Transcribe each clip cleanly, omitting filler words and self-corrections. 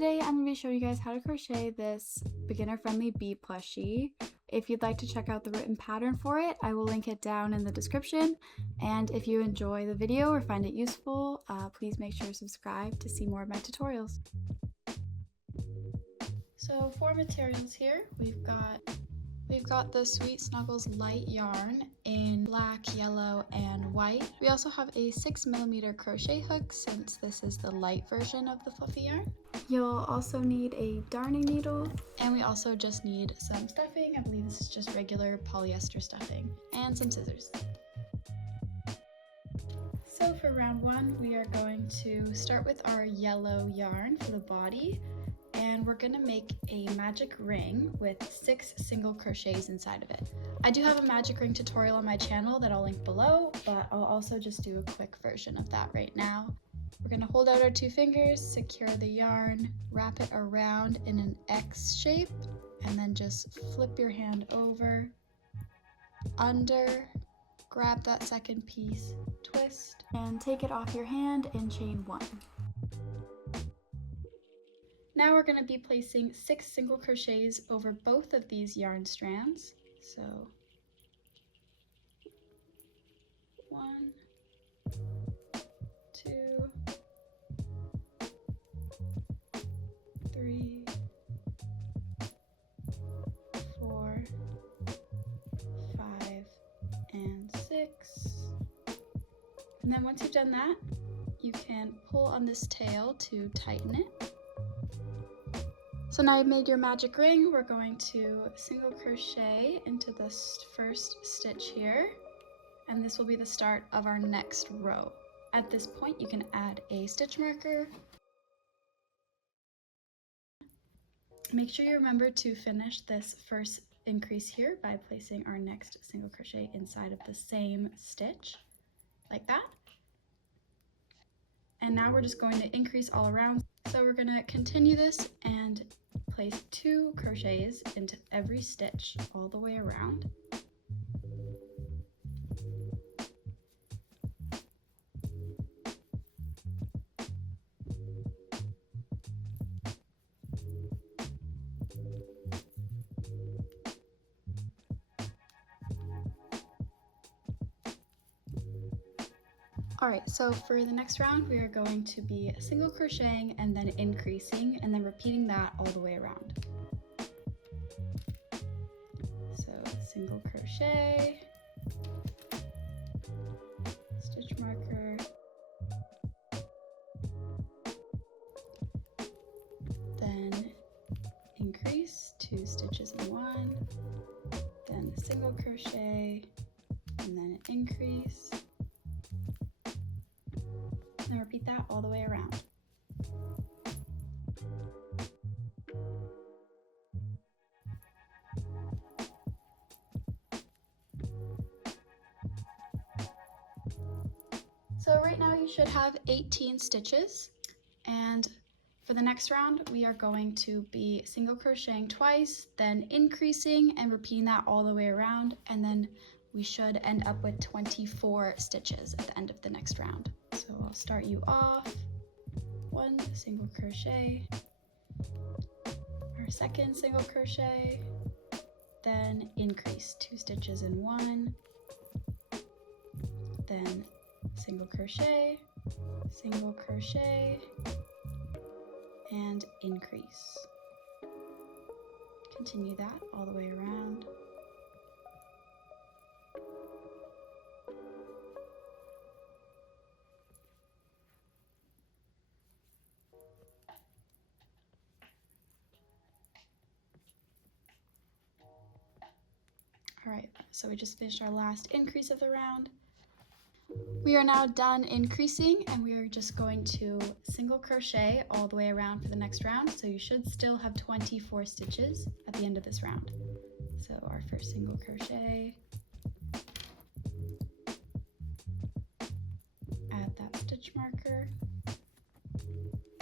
Today I'm going to be showing you guys how to crochet this beginner-friendly bee plushie. If you'd like to check out the written pattern for it, I will link it down in the description. And if you enjoy the video or find it useful, please make sure to subscribe to see more of my tutorials. So for materials here, we've got the Sweet Snuggles light yarn in black, yellow, and white. We also have a 6mm crochet hook since this is the light version of the fluffy yarn. You'll also need a darning needle, and we also just need some stuffing. I believe this is just regular polyester stuffing, and some scissors. So for round one, we are going to start with our yellow yarn for the body. And we're gonna make a magic ring with 6 single crochets inside of it. I do have a magic ring tutorial on my channel that I'll link below, but I'll also just do a quick version of that right now. We're gonna hold out our 2 fingers, secure the yarn, wrap it around in an X shape, and then just flip your hand over, under, grab that second piece, twist, and take it off your hand and chain 1. Now we're going to be placing 6 single crochets over both of these yarn strands. So 1, 2, 3, 4, 5, and 6. And then once you've done that, you can pull on this tail to tighten it. So now you've made your magic ring, we're going to single crochet into this first stitch here, and this will be the start of our next row. At this point, you can add a stitch marker. Make sure you remember to finish this first increase here by placing our next single crochet inside of the same stitch, like that. And now we're just going to increase all around. So we're going to continue this and place 2 crochets into every stitch all the way around. Alright, so for the next round, we are going to be single crocheting and then increasing and then repeating that all the way around. So single crochet, stitch marker, then increase 2 stitches in 1, then single crochet, and then increase. And repeat that all the way around. So right now you should have 18 stitches, and for the next round we are going to be single crocheting twice, then increasing and repeating that all the way around, and then we should end up with 24 stitches at the end of the next round. So I'll start you off, 1 single crochet, our second single crochet, then increase 2 stitches in 1, then single crochet, and increase. Continue that all the way around. Alright, so we just finished our last increase of the round. We are now done increasing, and we are just going to single crochet all the way around for the next round, so you should still have 24 stitches at the end of this round. So our first single crochet, add that stitch marker,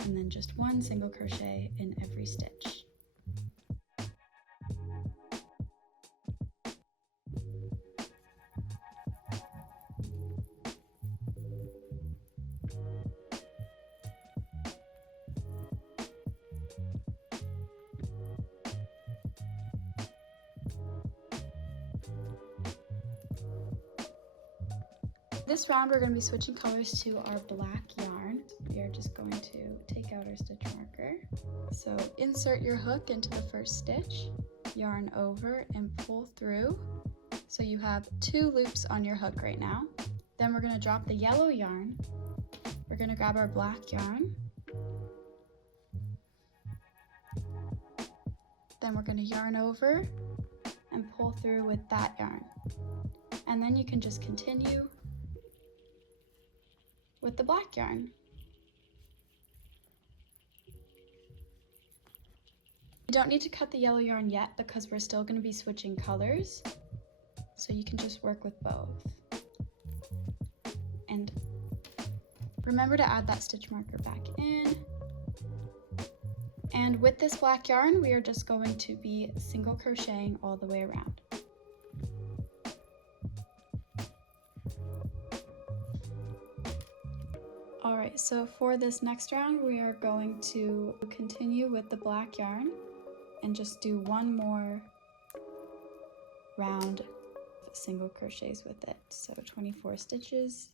and then just 1 single crochet in every stitch. This round we're going to be switching colors to our black yarn. We are just going to take out our stitch marker. So insert your hook into the first stitch, yarn over and pull through. So you have 2 loops on your hook right now. Then we're going to drop the yellow yarn. We're going to grab our black yarn. Then we're going to yarn over and pull through with that yarn. And then you can just continue with the black yarn. You don't need to cut the yellow yarn yet because we're still going to be switching colors. So you can just work with both. And remember to add that stitch marker back in. And with this black yarn, we are just going to be single crocheting all the way around. Alright, so for this next round, we are going to continue with the black yarn and just do one more round of single crochets with it. So 24 stitches.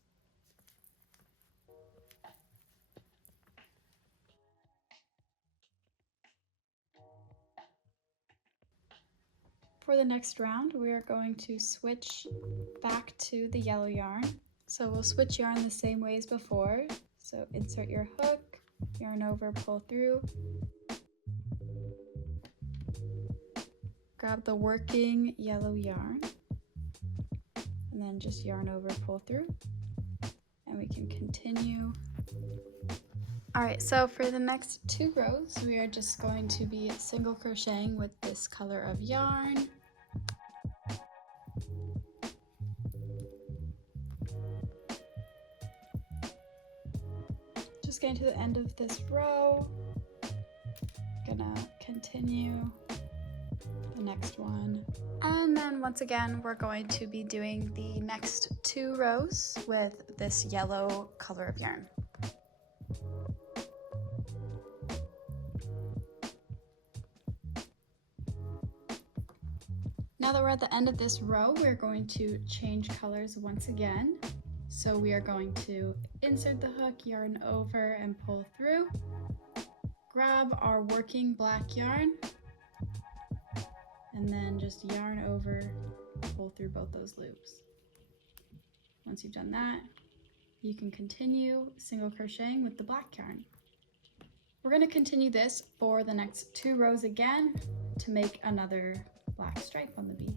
For the next round, we are going to switch back to the yellow yarn. So we'll switch yarn the same way as before. So insert your hook, yarn over, pull through. Grab the working yellow yarn, and then just yarn over, pull through, and we can continue. Alright, so for the next 2 rows, we are just going to be single crocheting with this color of yarn. Just getting to the end of this row, gonna continue the next one. And then once again, we're going to be doing the next 2 rows with this yellow color of yarn. Now that we're at the end of this row, we're going to change colors once again. So we are going to insert the hook, yarn over and pull through. Grab our working black yarn and then just yarn over, pull through both those loops. Once you've done that, you can continue single crocheting with the black yarn. We're going to continue this for the next 2 rows again to make another black stripe on the bead.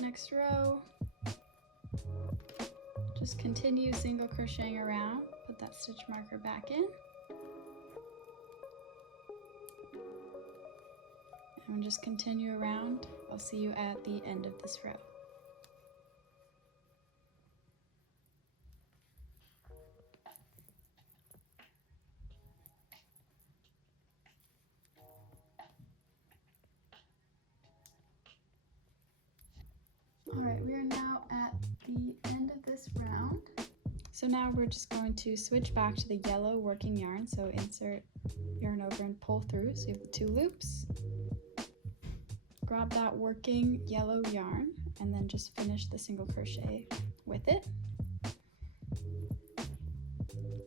Next row, just continue single crocheting around, put that stitch marker back in, and just continue around. I'll see you at the end of this row. Alright, we are now at the end of this round. So now we're just going to switch back to the yellow working yarn. So insert yarn over and pull through. So you have the 2 loops. Grab that working yellow yarn and then just finish the single crochet with it.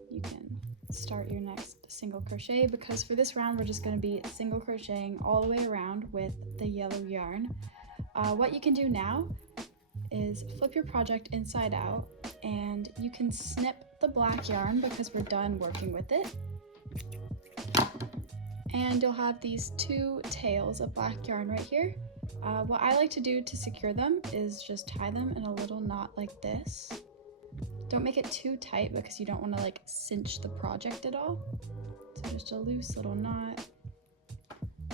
You can start your next single crochet because for this round we're just going to be single crocheting all the way around with the yellow yarn. What you can do now is flip your project inside out and you can snip the black yarn because we're done working with it. And you'll have these 2 tails of black yarn right here. What I like to do to secure them is just tie them in a little knot like this. Don't make it too tight because you don't want to like cinch the project at all. So just a loose little knot,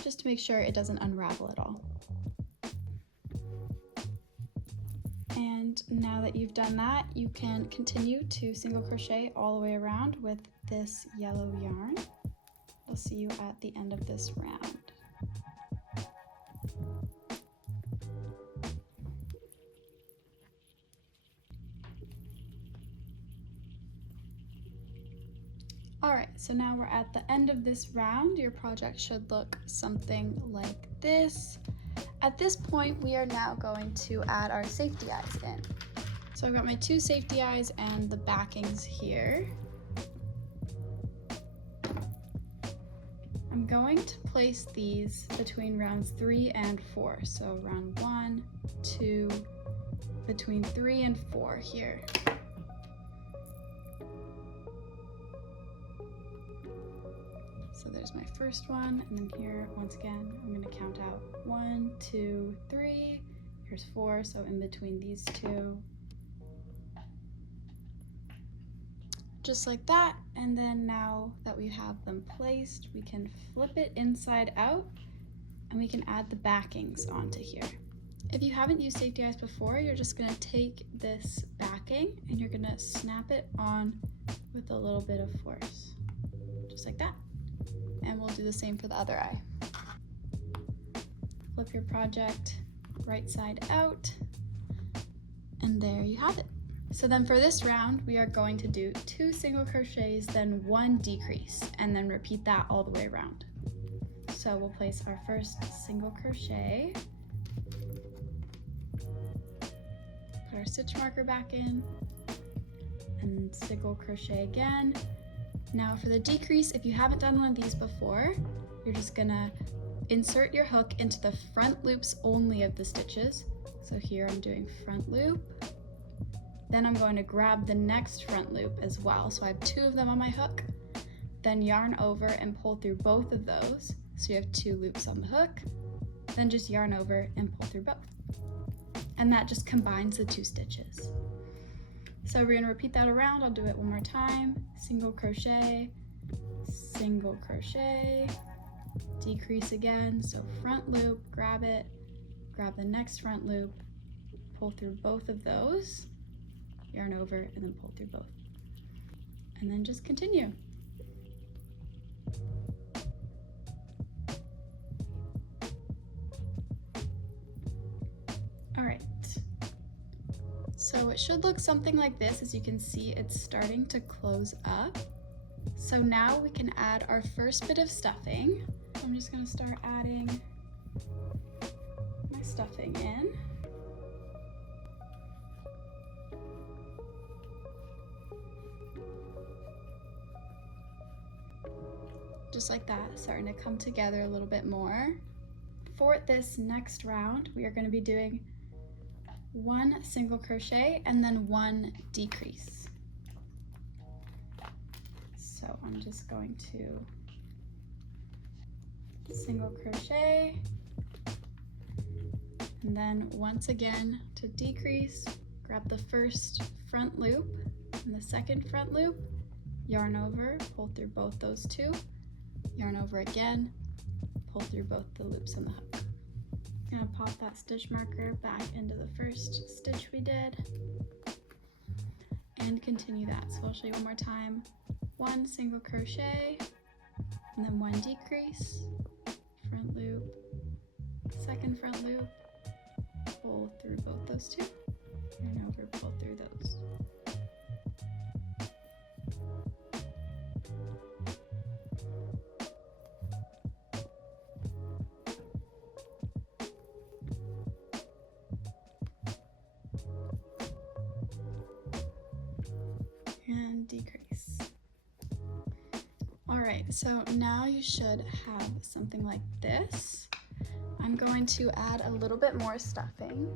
just to make sure it doesn't unravel at all. And now that you've done that, you can continue to single crochet all the way around with this yellow yarn. I'll see you at the end of this round. All right, so now we're at the end of this round. Your project should look something like this. At this point, we are now going to add our safety eyes in. So I've got my 2 safety eyes and the backings here. I'm going to place these between rounds 3 and 4. So round 1, 2, between 3 and 4 here. So there's my first one, and then here, once again, I'm gonna count out 1, 2, 3, here's 4, so in between these 2. Just like that, and then now that we have them placed, we can flip it inside out, and we can add the backings onto here. If you haven't used safety eyes before, you're just gonna take this backing, and you're gonna snap it on with a little bit of force, just like that. And we'll do the same for the other eye. Flip your project right side out, and there you have it. So then for this round, we are going to do 2 single crochets, then 1 decrease, and then repeat that all the way around. So we'll place our first single crochet, put our stitch marker back in, and single crochet again. Now for the decrease, if you haven't done one of these before, you're just gonna insert your hook into the front loops only of the stitches. So here I'm doing front loop. Then I'm going to grab the next front loop as well. So I have 2 of them on my hook. Then yarn over and pull through both of those. So you have 2 loops on the hook. Then just yarn over and pull through both. And that just combines the 2 stitches. So we're going to repeat that around. I'll do it one more time. Single crochet, decrease again. So front loop, grab it, grab the next front loop, pull through both of those, yarn over, and then pull through both. And then just continue. All right. So it should look something like this. As you can see, it's starting to close up. So now we can add our first bit of stuffing. I'm just gonna start adding my stuffing in. Just like that, starting to come together a little bit more. For this next round, we are going to be doing 1 single crochet and then 1 decrease. So I'm just going to single crochet, and then once again to decrease, grab the first front loop and the second front loop, yarn over, pull through both those 2, yarn over again, pull through both the loops on the hook. I'm gonna pop that stitch marker back into the first stitch we did and continue that. So I'll show you one more time. 1 single crochet and then 1 decrease, front loop, second front loop, pull through both those 2, yarn over, pull through those. And decrease. All right, so now you should have something like this. I'm going to add a little bit more stuffing.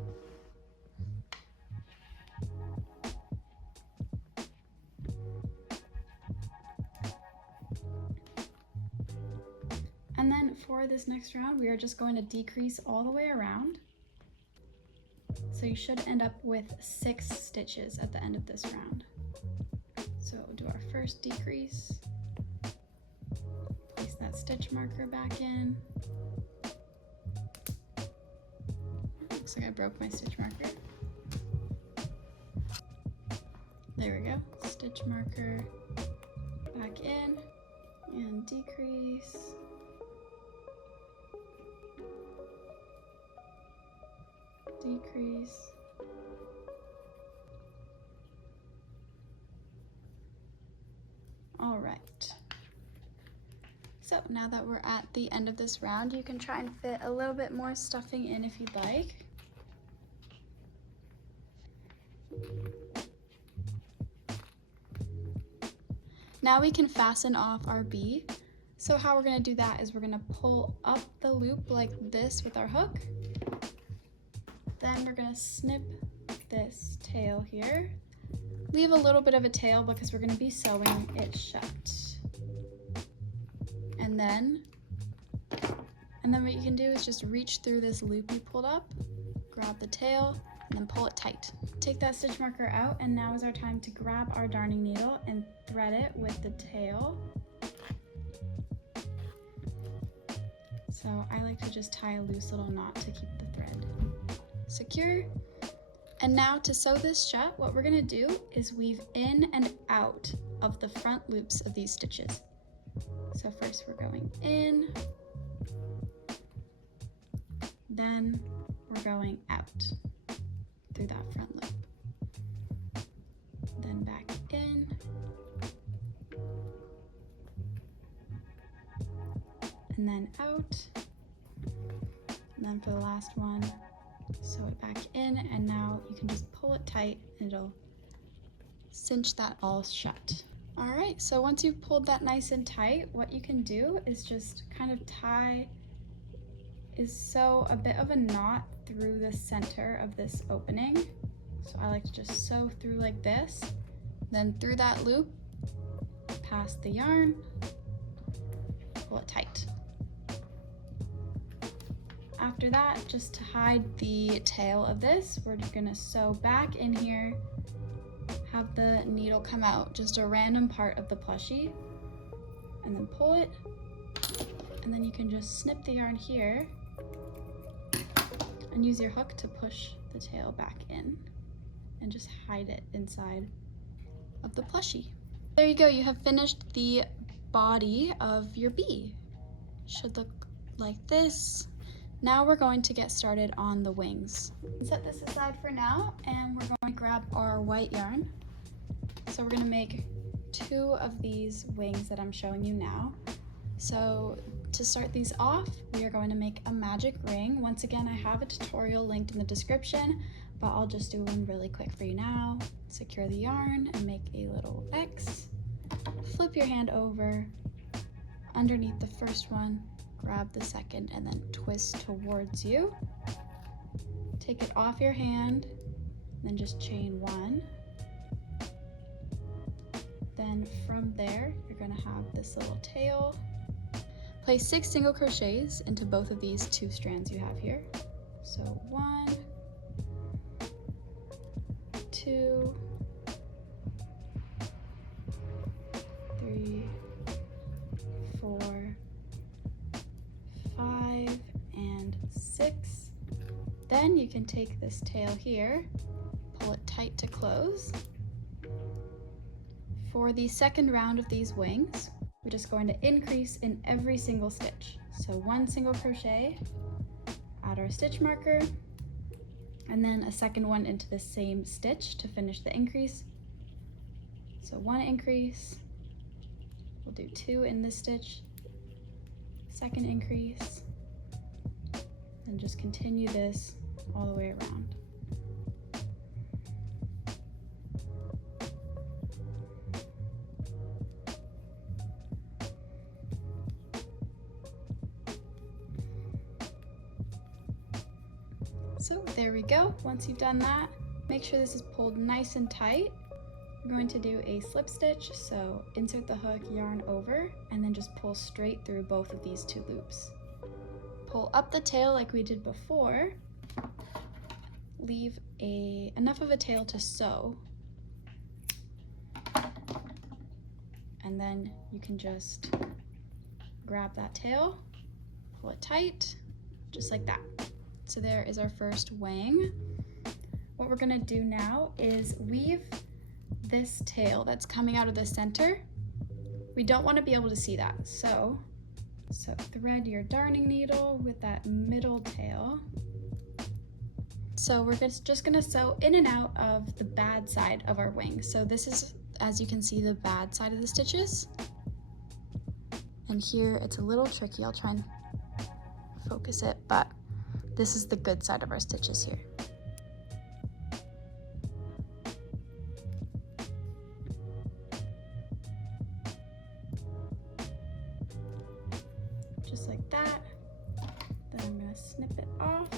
And then for this next round, we are just going to decrease all the way around. So you should end up with 6 stitches at the end of this round. So we'll do our first decrease, place that stitch marker back in. Looks like I broke my stitch marker. There we go, stitch marker back in and decrease. Decrease. All right, So now that we're at the end of this round, you can try and fit a little bit more stuffing in if you'd like. Now we can fasten off our bee. So how we're going to do that is we're going to pull up the loop like this with our hook. Then we're going to snip this tail here. Leave a little bit of a tail because we're going to be sewing it shut. And then what you can do is just reach through this loop you pulled up, grab the tail, and then pull it tight. Take that stitch marker out, and now is our time to grab our darning needle and thread it with the tail. So I like to just tie a loose little knot to keep the thread secure. And now to sew this shut, what we're gonna do is weave in and out of the front loops of these stitches. So first we're going in, then we're going out through that front loop. Then back in, and then out, and then for the last one, sew it back in, and now you can just pull it tight and it'll cinch that all shut. All right, so once you've pulled that nice and tight, what you can do is just kind of sew a bit of a knot through the center of this opening. So I like to just sew through like this, then through that loop, pass the yarn, pull it tight. After that, just to hide the tail of this, we're just gonna sew back in here, have the needle come out just a random part of the plushie, and then pull it, and then you can just snip the yarn here and use your hook to push the tail back in and just hide it inside of the plushie. There you go, you have finished the body of your bee. Should look like this. Now we're going to get started on the wings. Set this aside for now, and we're going to grab our white yarn. So we're going to make 2 of these wings that I'm showing you now. So to start these off, we are going to make a magic ring. Once again, I have a tutorial linked in the description, but I'll just do one really quick for you now. Secure the yarn and make a little X. Flip your hand over underneath the first one, grab the second, and then twist towards you. Take it off your hand, then just chain 1. Then from there, you're gonna have this little tail. Place 6 single crochets into both of these 2 strands you have here. So 1, 2, 3, 4, 5, and 6. Then you can take this tail here, pull it tight to close. For the second round of these wings, we're just going to increase in every single stitch. So 1 single crochet, add our stitch marker, and then a second one into the same stitch to finish the increase. So 1 increase, we'll do 2 in this stitch, second increase, and just continue this all the way around. So there we go. Once you've done that, make sure this is pulled nice and tight. We're going to do a slip stitch, so insert the hook, yarn over, and then just pull straight through both of these 2 loops. Pull up the tail like we did before. Leave enough of a tail to sew. And then you can just grab that tail, pull it tight, just like that. So there is our first wing. What we're gonna do now is weave this tail that's coming out of the center. We don't want to be able to see that. So thread your darning needle with that middle tail. So we're just gonna sew in and out of the bad side of our wing. So this is, as you can see, the bad side of the stitches. And here it's a little tricky. I'll try and focus it, but this is the good side of our stitches here. Just like that. Then I'm going to snip it off.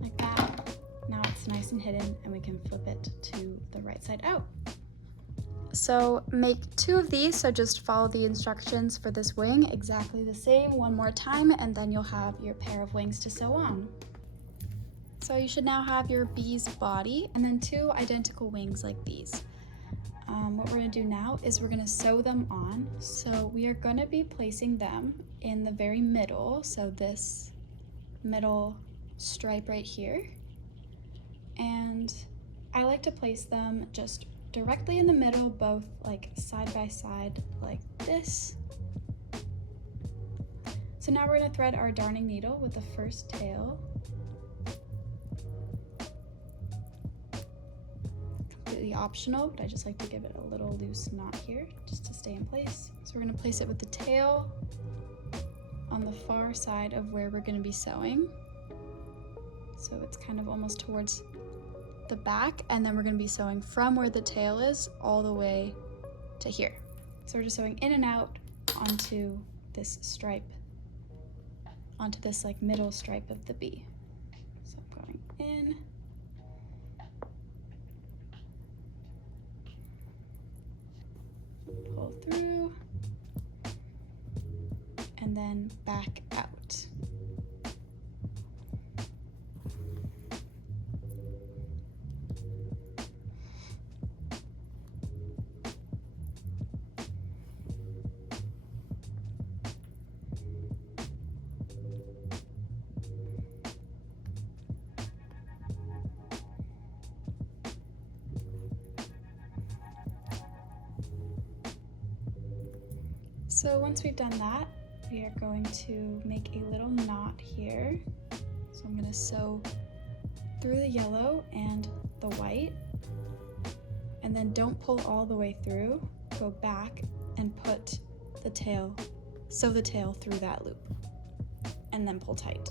Like that. Now it's nice and hidden and we can flip it to the right side out. So make 2 of these, so just follow the instructions for this wing exactly the same one more time, and then you'll have your pair of wings to sew on. So you should now have your bee's body and then 2 identical wings like these. What we're going to do now is we're going to sew them on. So we are going to be placing them in the very middle, so this middle stripe right here. And I like to place them just directly in the middle, both like side by side like this. So now we're going to thread our darning needle with the first tail. Completely optional, but I just like to give it a little loose knot here just to stay in place. So we're going to place it with the tail on the far side of where we're going to be sewing. So it's kind of almost towards the back, and then we're going to be sewing from where the tail is all the way to here. So we're just sewing in and out onto this stripe, onto this like middle stripe of the bee. So I'm going in, pull through, and then back out. So once we've done that, we are going to make a little knot here. So I'm going to sew through the yellow and the white, and then don't pull all the way through. Go back and put the tail, sew the tail through that loop, and then pull tight.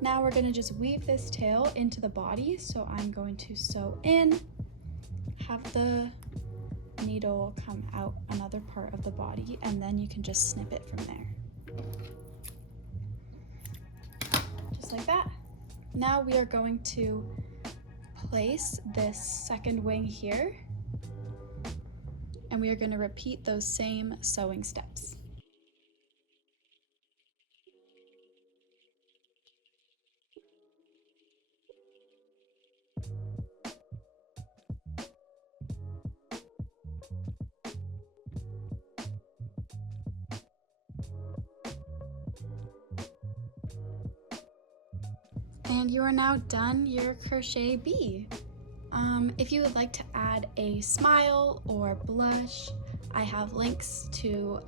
Now we're going to just weave this tail into the body. So I'm going to sew in, have the needle come out another part of the body, and then you can just snip it from there. Just like that. Now we are going to place this second wing here, and we are going to repeat those same sewing steps. And you are now done your crochet bee. If you would like to add a smile or blush, I have links to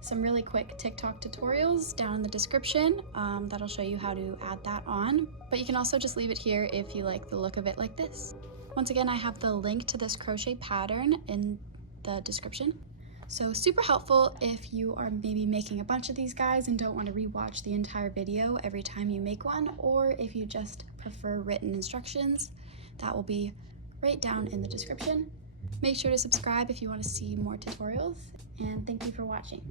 some really quick TikTok tutorials down in the description that'll show you how to add that on. But you can also just leave it here if you like the look of it like this. Once again, I have the link to this crochet pattern in the description. So super helpful if you are maybe making a bunch of these guys and don't want to rewatch the entire video every time you make one, or if you just prefer written instructions, that will be right down in the description. Make sure to subscribe if you want to see more tutorials, and thank you for watching.